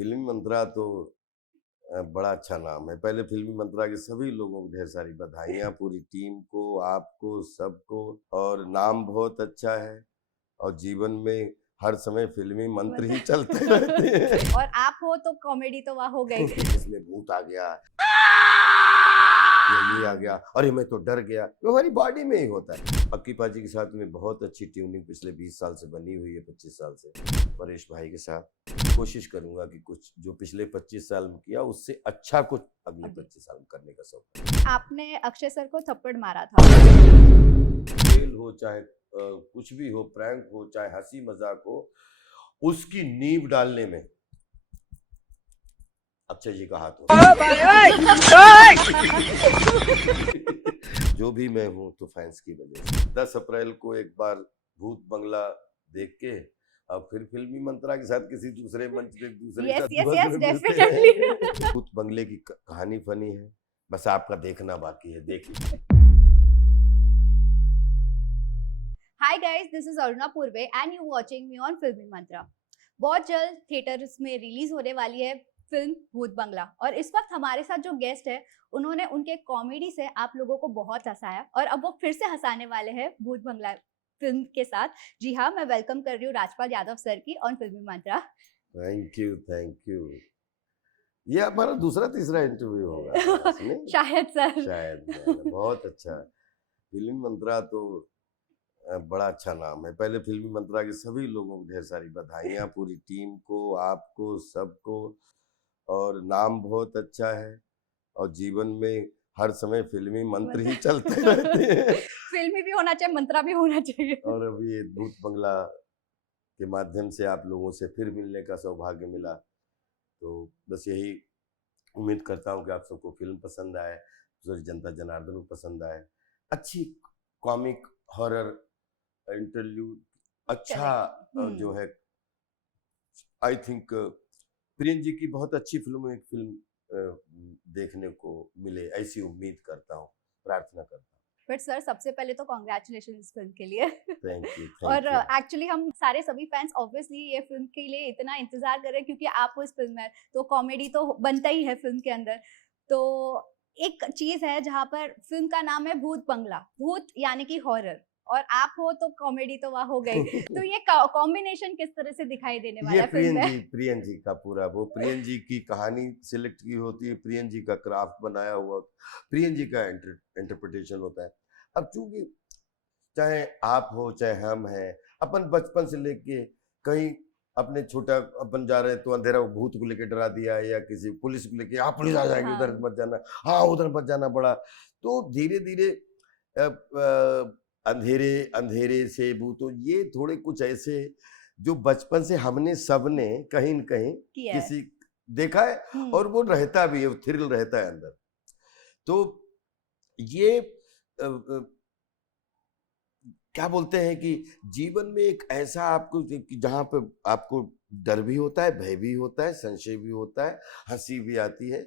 फिल्मी मंत्रा तो बड़ा अच्छा नाम है। पहले फिल्मी मंत्रा के सभी लोगों को ढेर सारी बधाइयाँ, पूरी टीम को, आपको, सबको। और नाम बहुत अच्छा है और जीवन में हर समय फिल्मी मंत्र ही चलते रहते हैं। और आप हो तो कॉमेडी तो वहाँ हो गई। इसमें भूत आ गया, ये आ गया, अरे मैं तो डर गया, तो हमारी बॉडी में ही होता है। पक्की पाजी के साथ में बहुत अच्छी ट्यूनिंग पिछले 20 साल से बनी हुई है, 25 साल से। परेश भाई के साथ कोशिश करूंगा कि कुछ जो पिछले 25 साल में किया उससे अच्छा कुछ अगले 25 साल में करने का शौक। आपने अक्षय सर को थप्पड़ मारा था। खेल हो चाहे कुछ भी हो, प्रैंक हो चाहे हंसी मजाक हो, उसकी नींव डालने में अक्षय जी का हाथ हो। जो भी मैं हूँ तो फैंस की वजह से। 10 अप्रैल को एक बार भूत बंगला देख के अब फिर फिल्मी मंत्रा के साथ किसी दूसरे मंच पे दूसरे Yes, साथ yes, दुआ yes, में मिलते definitely. हैं। भूत बंगले की कहानी फनी है, बस आपका देखना बाकी है, देखिए। Hi guys, this is Aruna Purve and you watching me on फिल्मी मंत्रा। बहुत जल्द थिएटर्स में रिलीज होने वाली है फिल्म भूत बंगला और इस वक्त हमारे साथ जो गेस्ट है उन्होंने उनके कॉमेडी से आप लोगों को बहुत हंसाया और अब वो फिर से हंसाने वाले हैं भूत बंगला फिल्म के साथ। जी हाँ, मैं वेलकम कर रही हूँ राजपाल यादव सर की on Filmi Mantra. Thank you, thank you. ये हमारा दूसरा तीसरा इंटरव्यू होगा शायद सर। शायद। बहुत अच्छा। फिल्मी मंत्रा तो बड़ा अच्छा नाम है। पहले फिल्मी मंत्रा के सभी लोगों को ढेर सारी बधाइयाँ, पूरी टीम को, आपको, सबको। और नाम बहुत अच्छा है और जीवन में हर समय फिल्मी मंत्र ही चलते रहते हैं। फिल्मी भी होना चाहिए, मंत्रा भी होना चाहिए। और अभी ये भूत बंगला के माध्यम से आप लोगों से फिर मिलने का सौभाग्य मिला, तो बस यही उम्मीद करता हूँ कि आप सबको फिल्म पसंद आए, सूर्य जनता जनार्दन को पसंद आए। अच्छी कॉमिक हॉरर इंटरव्यू अच्छा जो है, आई थिंक प्रियन जी की बहुत अच्छी फिल्म, एक फिल्म देखने को मिले ऐसी उम्मीद करता हूँ, प्रार्थना करता हूँ। बट सर सबसे पहले तो कॉन्ग्रेचुलेशन इस फिल्म के लिए। Thank you. और एक्चुअली हम सारे सभी फैंस ऑब्वियसली ये फिल्म के लिए इतना इंतजार कर रहे हैं क्योंकि आप वो इस फिल्म में तो कॉमेडी तो बनता ही है फिल्म के अंदर। तो एक चीज है जहाँ पर फिल्म का नाम है भूत बंगला, भूत यानी कि हॉरर, और आप हो तो कॉमेडी तो वहाँ हो गई। तो ये कॉम्बिनेशन किस तरह से दिखाई देने वाला ये है फिल्म में? प्रियन जी का पूरा वो प्रियन जी की कहानी सिलेक्ट की होती है, प्रियन जी का क्राफ्ट बनाया हुआ, प्रियन जी का इंटरप्रिटेशन होता है। अब चूंकि चाहे आप हो चाहे हम हैं, अपन बचपन से लेके कहीं अपने छोटा अपन जा रहे हैं तो अंधेरा भूत को लेके डरा दिया, या किसी पुलिस को लेके हाँ पुलिस आ जाएगी उधर मत जाना, हाँ उधर मत जाना पड़ा। तो धीरे धीरे अंधेरे अंधेरे से भूतों, ये थोड़े कुछ ऐसे जो बचपन से हमने सबने कहीं न कहीं किसी देखा है और वो रहता भी है, थ्रिल रहता है अंदर। तो ये क्या बोलते हैं कि जीवन में एक ऐसा आपको जहाँ पे आपको डर भी होता है, भय भी होता है, संशय भी होता है, हंसी भी आती है।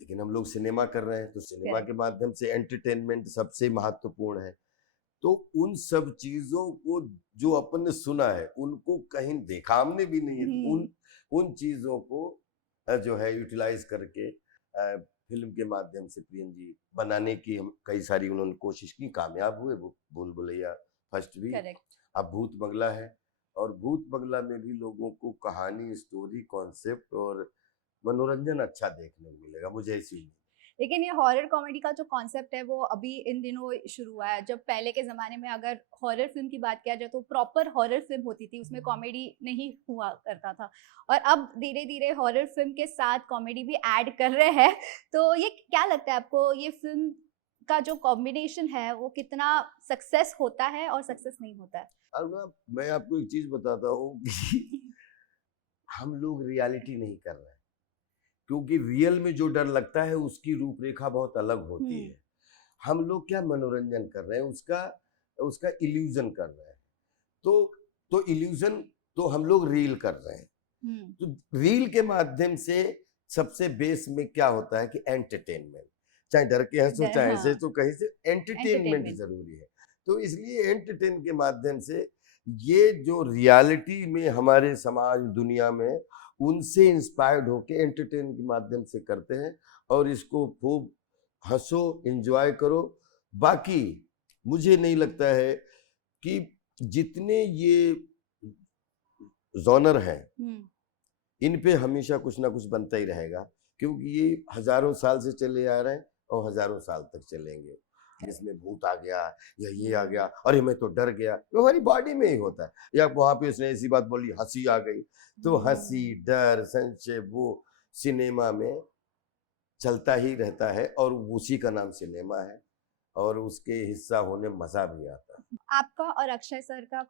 लेकिन हम लोग सिनेमा कर रहे हैं तो सिनेमा के माध्यम से एंटरटेनमेंट सबसे महत्वपूर्ण है। तो उन सब चीजों को जो अपन ने सुना है उनको कहीं देखा हमने भी नहीं है, उन चीजों को जो है यूटिलाइज करके फिल्म के माध्यम से प्रियन जी बनाने की हम कई सारी उन्होंने कोशिश की, कामयाब हुए। वो भूल भुलैया फर्स्ट भी, अब भूत बंगला है। और भूत बंगला में भी लोगों को कहानी, स्टोरी, कॉन्सेप्ट और मनोरंजन अच्छा देखने को मिलेगा, मुझे ऐसी। लेकिन ये हॉरर कॉमेडी का जो कॉन्सेप्ट है वो अभी इन दिनों शुरू हुआ है। जब पहले के ज़माने में अगर हॉरर फिल्म की बात किया जाए तो प्रॉपर हॉरर फिल्म होती थी, उसमें कॉमेडी नहीं हुआ करता था, और अब धीरे धीरे हॉरर फिल्म के साथ कॉमेडी भी ऐड कर रहे हैं। तो ये क्या लगता है आपको, ये फिल्म का जो कॉम्बिनेशन है वो कितना सक्सेस होता है और सक्सेस नहीं होता है? अब मैं आपको एक चीज बताता हूँ कि हम लोग रियलिटी नहीं कर रहे हैं, क्योंकि रियल में जो डर लगता है उसकी रूपरेखा बहुत अलग होती है। हम लोग क्या मनोरंजन कर रहे हैं, उसका उसका इल्यूजन कर रहे हैं। तो इल्यूजन तो हम लोग रील कर रहे हैं। तो रील के माध्यम से सबसे बेस में क्या होता है कि एंटरटेनमेंट, चाहे डर के हंसो चाहे ऐसे, तो कहीं से एंटरटेनमेंट जरूरी है। तो इसलिए एंटरटेन के माध्यम से ये जो रियलिटी में हमारे समाज दुनिया में उनसे इंस्पायर्ड होके एंटरटेन के माध्यम से करते हैं और इसको खूब हंसो, एंजॉय करो। बाकी मुझे नहीं लगता है कि जितने ये जॉनर हैं इन पे हमेशा कुछ ना कुछ बनता ही रहेगा, क्योंकि ये हजारों साल से चले आ रहे हैं और हजारों साल तक चलेंगे। जिसमें भूत आ गया या ये आ गया, अरे मैं तो डर गया, तो हमारी बॉडी में ही होता है। या वहां पे उसने ऐसी बात बोली, हंसी आ गई, तो हंसी, डर, संशय वो सिनेमा में चलता ही रहता है और उसी का नाम सिनेमा है और उसके हिस्सा होने मजा भी आता है। आपका और अक्षय सर का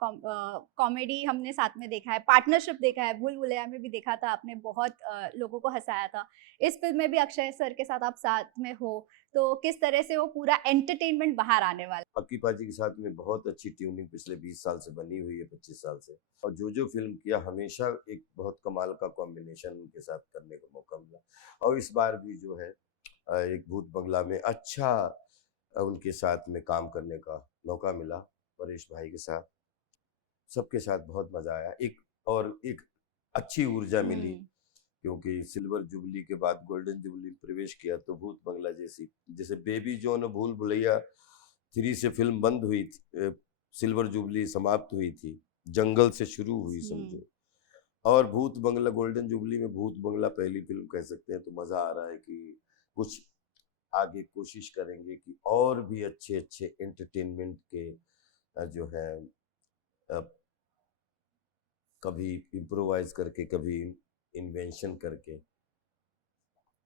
कॉमेडी हमने साथ में देखा है, पार्टनरशिप देखा है, भूल भुलैया में भी देखा था आपने, बहुत लोगों को हंसाया था। इस फिल्म में भी अक्षय सर के साथ आप साथ में हो, तो किस तरह से वो पूरा एंटरटेनमेंट बाहर आने वाला? पक्की पाजी के साथ में बहुत अच्छी ट्यूनिंग पिछले 20 साल से बनी हुई है, 25 साल से, और जो फिल्म किया हमेशा एक बहुत कमाल का कॉम्बिनेशन उनके साथ करने का मौका मिला। और इस बार भी जो है एक भूत बंगला में अच्छा उनके साथ में काम करने का मौका मिला, परेश भाई के साथ, सबके साथ बहुत मजा आया। एक अच्छी ऊर्जा मिली, क्योंकि सिल्वर जुबली के बाद गोल्डन जुबली में प्रवेश किया तो भूत बंगला जैसी, जैसे बेबी जॉन और भूल भुलैया 3 से फिल्म बंद हुई थी, सिल्वर जुबली समाप्त हुई थी, जंगल से शुरू हुई समझो, और भूत बंगला गोल्डन जुबली में भूत बंगला पहली फिल्म कह सकते हैं। तो मजा आ रहा है कि कुछ आगे कोशिश करेंगे कि और भी अच्छे अच्छे एंटरटेनमेंट के जो है कभी इम्प्रोवाइज करके, कभी इन्वेंशन करके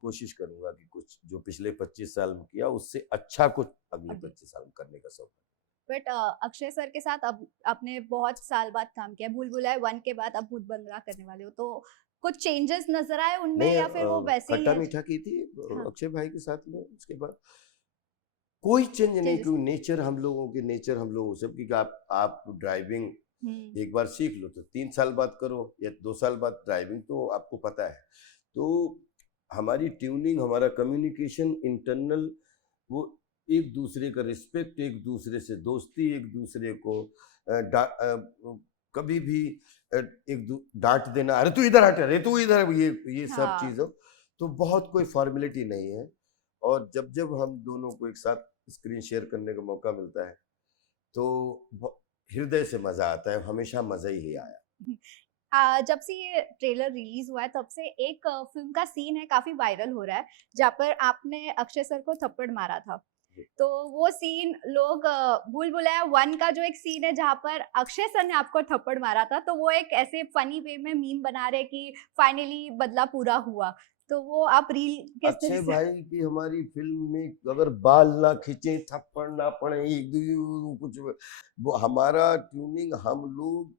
कोशिश करूंगा कि कुछ जो पिछले 25 साल में किया उससे अच्छा कुछ अगले 25 साल में करने का शौक है। बट अक्षय सर के साथ अब आपने बहुत साल बाद काम किया, भूल भुलैया 1 के बाद अब भूत बंगला करने वाले हो, तो कुछ चेंजेस नजर आए उनमें नहीं, या फिर वो वैसे ही खट्टा है? मीठा की थी हाँ, अक्षय भाई के साथ में, उसके बाद कोई चेंज नहीं, चेंजेस क्योंकि नेचर हम लोगों से, क्योंकि आप ड्राइविंग एक बार सीख लो तो 3 साल बाद करो या 2 साल बाद ड्राइविंग तो आपको पता है। तो हमारी ट्यूनिंग, हमारा कम्युनिकेशन इंटरनल, वो एक दूसरे का रिस्पेक्ट, एक दूसरे से दोस्ती, एक दूसरे को कभी भी डांट देना, अरे तू इधर हट, अरे तू इधर, ये सब हाँ। चीजों, तो बहुत कोई फॉर्मेलिटी नहीं है। और जब हम दोनों को एक साथ स्क्रीन शेयर करने का मौका मिलता है तो हृदय से मजा आता है, हमेशा मजा ही आया। जब से ये ट्रेलर रिलीज हुआ है तब से एक फिल्म का सीन है, काफी वायरल हो रहा है, जहाँ पर आपने अक्षय सर को थप्पड़ मारा था। तो वो सीन लोग भूल भुलैया 1 का जो एक सीन है जहाँ पर अक्षय सर ने आपको थप्पड़ मारा था, तो वो एक ऐसे फनी वे में मीम बना रहे कि फाइनली बदला पूरा हुआ, तो वो आप रील किस तरह अक्षय से? भाई की हमारी फिल्म में अगर बाल ना खींचे, थप्पड़ ना पड़े, एक दूसरे को कुछ, वो हमारा ट्यूनिंग, हम लोग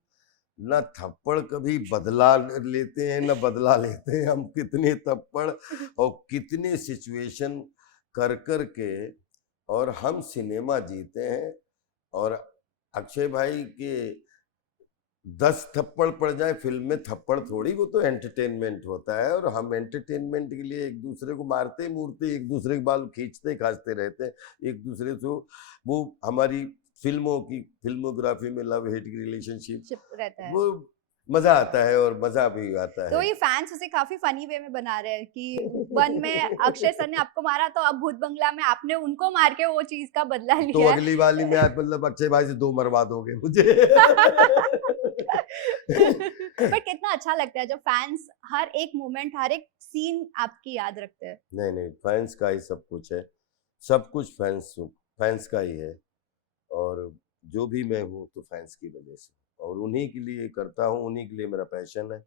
ना थप्पड़ कभी बदला लेते हैं ना बदला लेते हैं। हम कितने थप्पड़ और कितने सिचुएशन कर के और हम सिनेमा जीते हैं। और अक्षय भाई के 10 थप्पड़ पड़ जाए फिल्म में, थप्पड़ थोड़ी, वो तो एंटरटेनमेंट होता है, और हम एंटरटेनमेंट के लिए एक दूसरे को मारते मूरते, एक दूसरे के बाल खींचते खांचते रहते हैं एक दूसरे से। वो हमारी फिल्मों की फिल्मोग्राफी में लव हेट की रिलेशनशिप, रहता है, वो मजा आता है और मजा भी आता तो है। ये फैंस उसे काफी फनी वे में बना रहे हैं कि 1 में अक्षय सर ने आपको मारा, तो अब भूत बंगला में आपने उनको मार के वो चीज का बदला तो लिया है। अगली वाली में आप मतलब अक्षय भाई से 2 मरवा दोगे मुझे। पर कितना अच्छा लगता है जब फैंस हर एक मोमेंट, हर एक सीन आपकी याद रखते हैं। नहीं, फैंस का ही सब कुछ है, सब कुछ फैंस का ही है। और जो भी मैं हूँ तो फैंस की वजह से, और उन्हीं के लिए करता हूँ, उन्हीं के लिए मेरा पैशन है,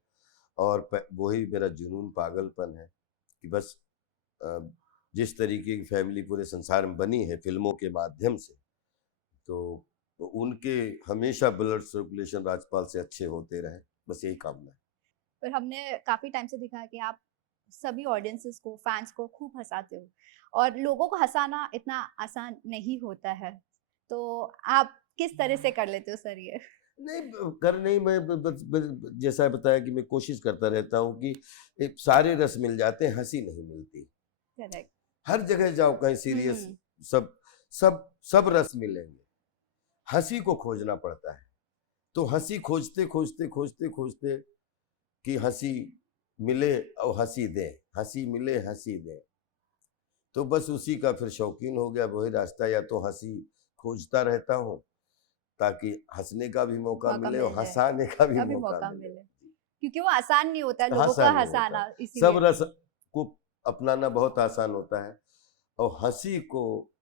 और वही मेरा जुनून, पागलपन है कि बस अ, जिस तरीके की फैमिली पूरे संसार में बनी है फिल्मों के माध्यम से, तो उनके हमेशा ब्लड सर्कुलेशन राजपाल से अच्छे होते रहे, बस यही कामना है। पर हमने काफी टाइम से देखा है कि आप सभी ऑडियंसेस को, फैंस को खूब हंसाते हो, और लोगों को हंसाना इतना आसान नहीं होता है, तो आप किस तरह से कर लेते हो सर ये? नहीं कर नहीं, मैं बस जैसा बताया कि मैं कोशिश करता रहता हूँ कि एक सारे रस मिल जाते हैं, हंसी नहीं मिलती। करेक्ट। हर जगह जाओ कहीं सीरियस, सब सब सब रस मिलेंगे, हंसी को खोजना पड़ता है। तो हंसी खोजते खोजते खोजते खोजते कि हंसी मिले और हंसी दे, हंसी मिले हंसी दे। तो बस उसी का फिर शौकीन हो गया, वही रास्ता, या तो हंसी खोजता रहता हूँ ताकि हंसने का भी मौका मौका मिले मिल और जाए, हंसाने का भी अभी मौका मौका मिले। मिले, क्योंकि वो आसान नहीं होता है लोगों का आसान नहीं होता हंसाना, है, सब इसीलिए। रस को अपनाना बहुत आसान होता है और हंसी को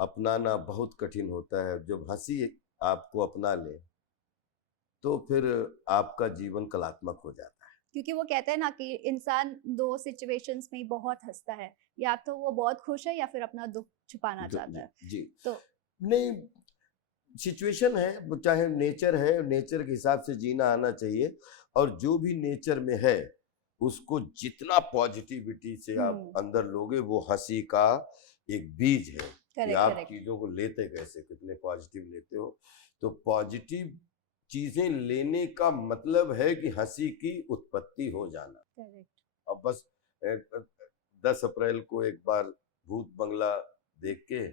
अपनाना बहुत कठिन होता है। जब हंसी आपको अपना ले तो फिर आपका जीवन कलात्मक हो जाता है। क्योंकि वो कहते हैं ना कि इंसान 2 सिचुएशंस में ही बहुत हँसता है, या तो वो बहुत खुश है या फिर अपना दुःख छुपाना चाहता जी है। जी। तो नहीं, सिचुएशन है, वो चाहे नेचर है, नेचर के हिसाब से जीना आना चाहिए और जो भी नेचर में है उसको जितना पॉजिटिविटी से आप अंदर लोगे, वो हंसी का एक बीज है कि करेक्ट, आप करेक्ट, चीजों को लेते कैसे, कितने पॉजिटिव लेते हो। तो पॉजिटिव चीजें लेने का मतलब है कि हंसी की उत्पत्ति हो जाना। करेक्ट। अब बस 10 अप्रैल को एक बार भूत बंगला देख के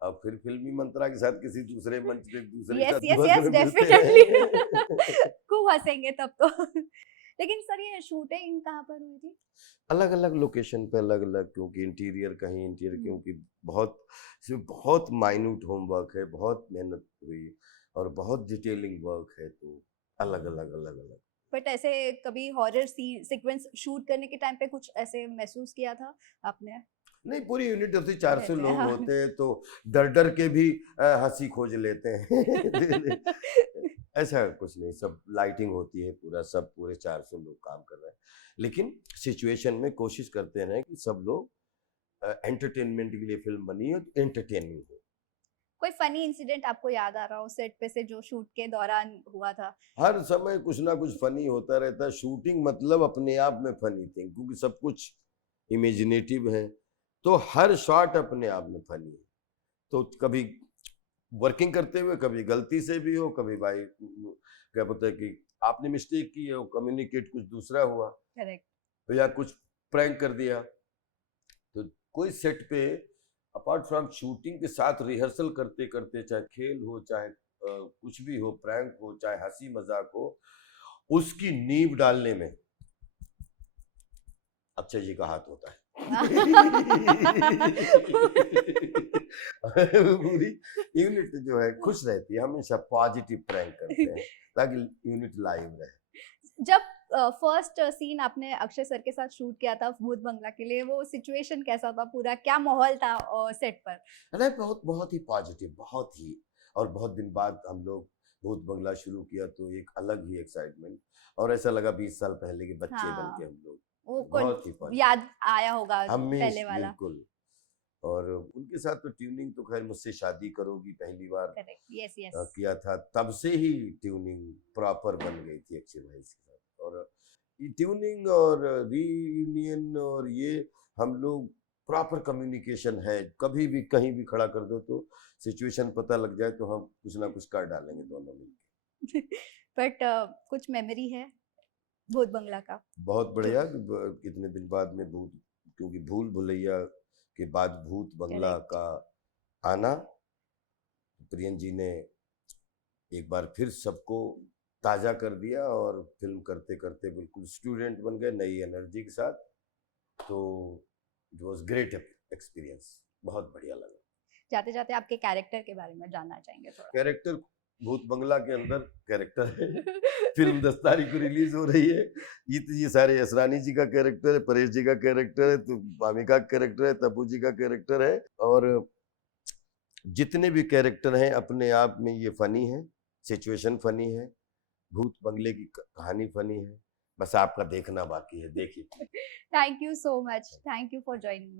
अब फिर फिल्मी मंत्रा के साथ किसी दूसरे मंच पे एक दूसरे के यस, साथ यस, दुआ यस, में मिलते डेफिनेटली हैं। खूब हँसेंगे तब तो। लेकिन सर ये शूटिंग कहाँ पर हुई थी? अलग अलग लोकेशन पे अलग अलग, क्योंकि इंटीरियर कहीं इंटीरियर, हम्म। क्योंकि बहुत इसमें बहुत माइन्यूट होमवर्क है, बहुत मेहनत हुई और बहुत डिटेलिंग वर्क है, तो अलग अलग अलग अलग। बट ऐसे कभी हॉरर सीक्वेंस शूट करने के टाइम पे कुछ ऐसे महसूस किया था आपने? नहीं, पूरी यूनिट होती, 400 रहते हैं, लोग हाँ। होते हैं तो डर डर के भी हंसी खोज लेते हैं। ऐसा कुछ नहीं, सब लाइटिंग होती है, पूरा सब पूरे 400 लोग काम कर रहे हैं, लेकिन सिचुएशन में कोशिश करते रहे कि सब लोग एंटरटेनमेंट के लिए फिल्म बनी हो तो एंटरटेनिंग हो। कोई फनी इंसिडेंट आपको याद आ रहा हो सेट पे से जो शूट के दौरान हुआ था? हर समय कुछ ना कुछ फनी होता रहता है, शूटिंग मतलब अपने आप में फनी थिंग, क्योंकि सब कुछ इमेजिनेटिव है, तो हर शॉट अपने आप में फनी है। तो कभी वर्किंग करते हुए कभी गलती से भी हो, कभी भाई क्या बोलते हैं कि आपने मिस्टेक की है, कम्युनिकेट कुछ दूसरा हुआ, करेक्ट। तो या कुछ प्रैंक कर दिया। तो कोई सेट पे अपार्ट फ्रॉम शूटिंग के साथ रिहर्सल करते करते, चाहे खेल हो, चाहे कुछ भी हो, प्रैंक हो, चाहे हंसी मजाक हो, उसकी नींव डालने में अक्षय जी का हाथ होता है। पूरी यूनिट जो है खुश रहती है, हमेशा पॉजिटिव प्रैंक करते हैं ताकि यूनिट लाइव रहे। जब फर्स्ट सीन आपने अक्षय सर के साथ शूट किया था भूत बंगला के लिए, वो सिचुएशन कैसा था, पूरा क्या माहौल था सेट पर? अरे बहुत बहुत ही पॉजिटिव, बहुत ही, और बहुत दिन बाद हम लोग भूत बंगला शुरू किया तो एक अलग ही एक्साइटमेंट, और ऐसा लगा 20 साल पहले के बच्चे बन के हाँ, हम लोग, वो बहुत ही कुछ पॉजिटिव। याद आया होगा पहले हमेशा वाला। बिल्कुल। और उनके साथ तो ट्यूनिंग तो खैर मुझसे शादी करोगी पहली बार करेक्ट, यस, यस। किया था, तब से ही ट्यूनिंग प्रॉपर बन गई थी अक्षय भाई के साथ। और ये ट्यूनिंग और रीयूनियन और ये हम लोग प्रॉपर कम्युनिकेशन है, कभी भी कहीं भी खड़ा कर दो तो सिचुएशन पता लग जाए तो हम कुछ ना कुछ कर डालेंगे दोनों मिलकर। बट कुछ मेमोरी है भूत बंगला का बहुत जो? बढ़िया, कितने दिन बाद में भूत, क्योंकि भूल भुलैया के बाद भूत बंगला करेक्ट। का आना, प्रियन जी ने एक बार फिर सबको ताज़ा कर दिया और फिल्म करते करते बिल्कुल स्टूडेंट बन गए नई एनर्जी के साथ। तो इट वॉज ग्रेट एक्सपीरियंस, बहुत बढ़िया लगा। जाते जाते आपके कैरेक्टर के बारे में जानना चाहेंगे थोड़ा। कैरेक्टर भूत बंगला के अंदर कैरेक्टर है। फिल्म 10 तारीख को रिलीज हो रही है। ये सारे असरानी जी का कैरेक्टर है, परेश जी का कैरेक्टर है, तो मामिका का कैरेक्टर है, तब्बू जी का कैरेक्टर है, और जितने भी कैरेक्टर हैं अपने आप में ये फनी है, सिचुएशन फनी है, भूत बंगले की कहानी फनी है, बस आपका देखना बाकी है, देखिए। Thank you so much, thank you for joining.